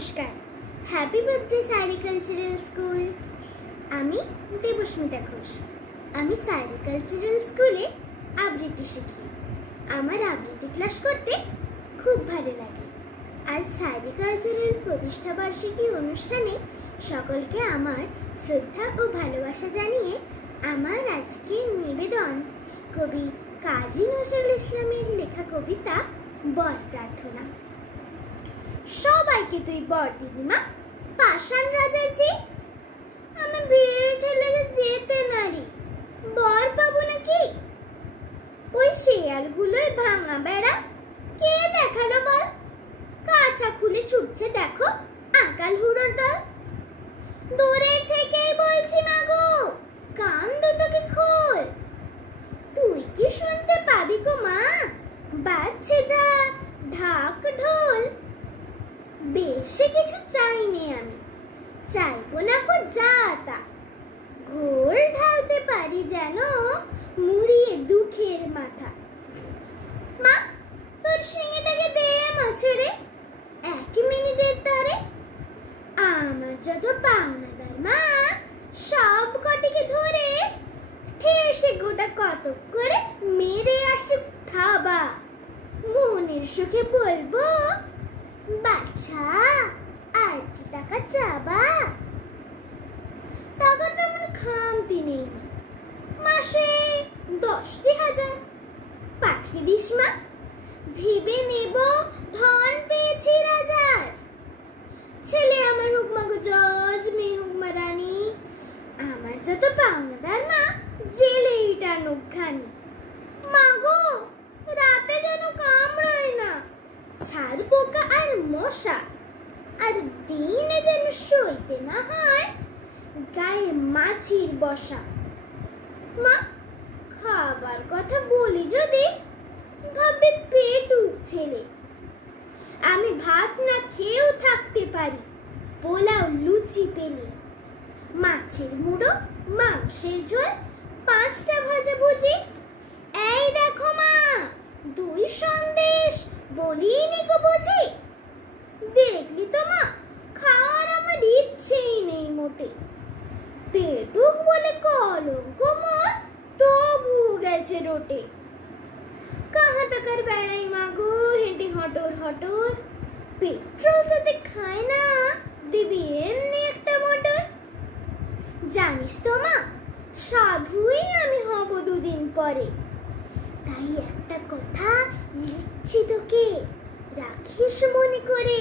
নমস্কার। Happy birthday Sairi cultural school. আমি দেবস্মিতা ঘোষ। আমি সাইরি কালচারাল স্কুলে আবৃত্তি শিখি। আমার আবৃত্তি ক্লাস করতে খুব ভালো লাগে। আজ সাইরি কালচারাল প্রতিষ্ঠা বার্ষিকী অনুষ্ঠানে সকলকে আমার শ্রদ্ধা ও ভালোবাসা জানিয়ে আমার আজকের নিবেদন কবি কাজী নজরুল ইসলামের লেখা কবিতা বর প্রার্থনা। সবাইকে তুই বর দিবি মা, পাষাণ রাজা যে আমি বিয়ে ঠেলে যেতে নারি, বর পাবো নাকি? ওই শেয়ালগুলোর ভাঙা বেড়া কে দেখালো বল? কাঁচা খুলে ছুটছে দেখো আকাল হুড়োর দল। দূরের থেকেই বলছি মাগো, কান দুটোকে খোল। তুই কি শুনতে পাবি গো মা, বাজছে যা ঢাক ঢোল। বেশি কিছু চাইনি আমি, চাইবো না কো যা তা। ঘোর ঢালতে পারি যেন মুড়িয়ে দুঃখের মাথা। মা তোর শিঙেটাকে দে মাছেরে, 1 মিনিটের তরে। আমার যত পাওনাদার মা সব কটিকে ধরে ঠেসে গোটা কতক করে মেরে আসে খাবা। মনের সুখে বলবো বাচ্চা আর কি টাকা চাবা? টাকা তেমন খামতি নেই, মাসে 10,000 পাঠিয়ে দিস মা, ভেবে নেব ধন পেয়েছি রাজার। ছেলে আমার হোক মাগো জজ, মেয়ে হোক মা রানী। আমার যত পাওনাদার মা জেলেই টানুক ঘানি। মাগো রাতে যেন কামড়ায় না ছাড় পোকা আর মশা, আর দিনে যেন সইতে না হয় গায়ে মাছির বসা। মা খাবার কথা বলি যদি ভাববে পেটুক ছেলে। আমি ভাত না খেয়েও থাকতে পারি, পোলাও লুচি পেলে। মাছের মুড়ো, মাংসের ঝোল, 5টা ভাজা ভুজি। এই দেখো মা 2 সন্দেশ, বলিনি গো বুঝি। দেখলি তো মা খাওয়ার আমার ইচ্ছেই নেই মোটে। পেটুক বলে কলঙ্ক মোর তবু গেছে রোটে। কাহা টাকার বেড়াই মাগো হেঁটে হটর হটর। পেট্রোল যাতে খায় না দিবি এমনি একটা মোটর। জানিস তো মা সাধুই আমি হব 2 দিন পরে। তাই একটা কথা লিখছি তোকে, রাখিস মনে করে।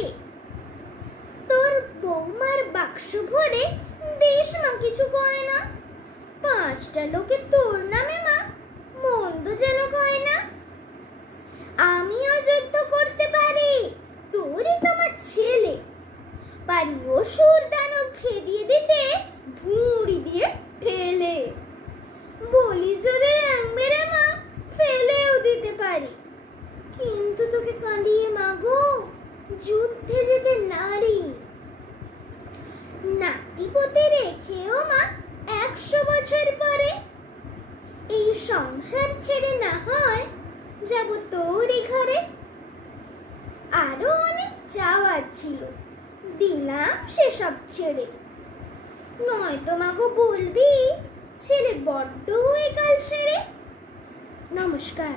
তোর বৌমার বাক্স ভরে দিস মা কিছু গয়না। 5টা লোকে তোর নামে মা মন্দ যেন কয় না। আমিও যুদ্ধ করতে পারি, তোরই তোমার ছেলে। পারি অসুর দানব খেদিয়ে দিতে ভুঁড়ি দিয়ে ঠেলে। বলিস যদি র্যাং মেরে মা ফেলেও দিতে পারি, কিন্তু তোকে কাঁদিয়ে মাগো যুদ্ধে যেতে নারী। নাতিপতি রেখেও মা 100 বছর পরে এই সংসার ছেড়ে না হয় যাব তোরই ঘরে। আরো অনেক চাওয়ার ছিল, দিলাম সেসব ছেড়ে। নয়তো মাগো বলবি ছেলে বড্ড হয়ে কাল সেরে। নমস্কার।